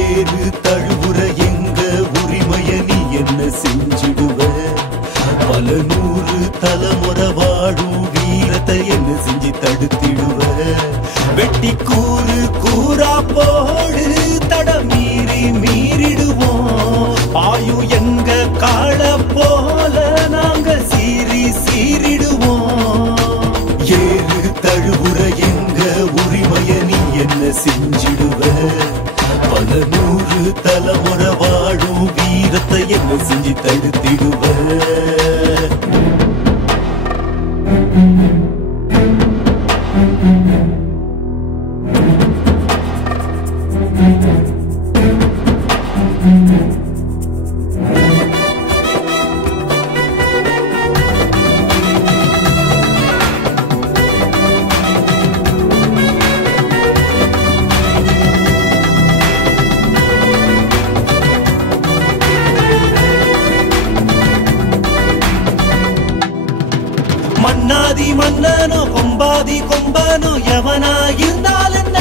ஏறு தழுவுற எங்க உரிமைய நீ என்ன செஞ்சிடுவ? பல நூறு தலைமுறை வாழும் வீரத்தை என்ன செஞ்சு தடுத்திடுவ? வெட்டி கூறு கூறா போடு, தட மீறி மீறிடுவோம். பாயும் எங்க கால போல நாங்க சீறி சீறிடுவோம். ஏறு தழுவுற எங்க உரிமைய நீ என்ன செஞ்சிடுவ? பல நூறு தலைமுறை வாழும் வீரத்தை என்ன செஞ்சு தடுத்திடுவ? மன்னாதி மன்னனோ கொம்பாதி கொம்பனோ எவனா இருந்தால் என்ன?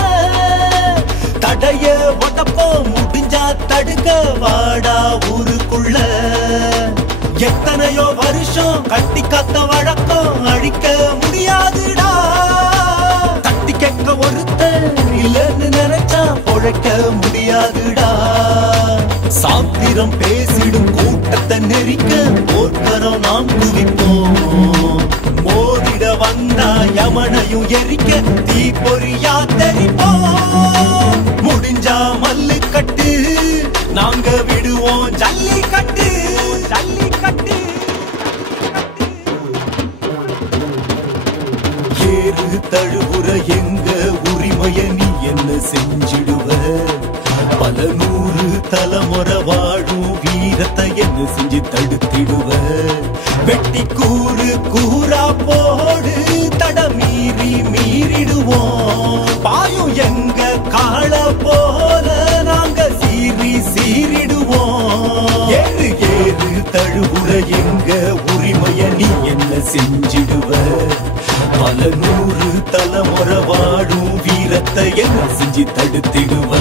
தடைய ஒட்டப்போ முடிஞ்சா தடுக்க வாடா ஊருக்குள்ள. எத்தனையோ வருஷம் கட்டி காத்த வழக்கம் அழிக்க முடியாதுடா. தட்டி கேட்க ஒருத்தன் இல்லன்னு நினைச்சா பொழைக்க முடியாதுடா. சாத்திரம் பேசிடும் கூட்டத்தை நெரிக்க போர்க்கரம் நாம் குவிப்போம். மோதிட வந்தா யமனையும் எரிக்க தீ பொறியா தெரிப்போம். முடிஞ்சா மல்லு கட்டு, நாங்க விடுவோம் ஜல்லிக்கட்டு ஜல்லிக்கட்டு. ஏறு தழுவுற எங்க உரிமைய நீ என்ன செஞ்சிடுவ? பல நூறு தலைமுறை வாழும் வீரத்தை என்ன செஞ்சு தடுத்திடுவ? வெட்டி கூறு கூறா போடு, தட மீறி மீறிடுவோம். பாயும் எங்க கால போல நாங்க சீறி சீறிடுவோம். ஏறு ஏறு தழுவுற எங்க உரிமைய நீ என்ன செஞ்சிடுவ? பல நூறு தலைமுறை வாழும் வீரத்தை என்ன செஞ்சு தடுத்திடுவ?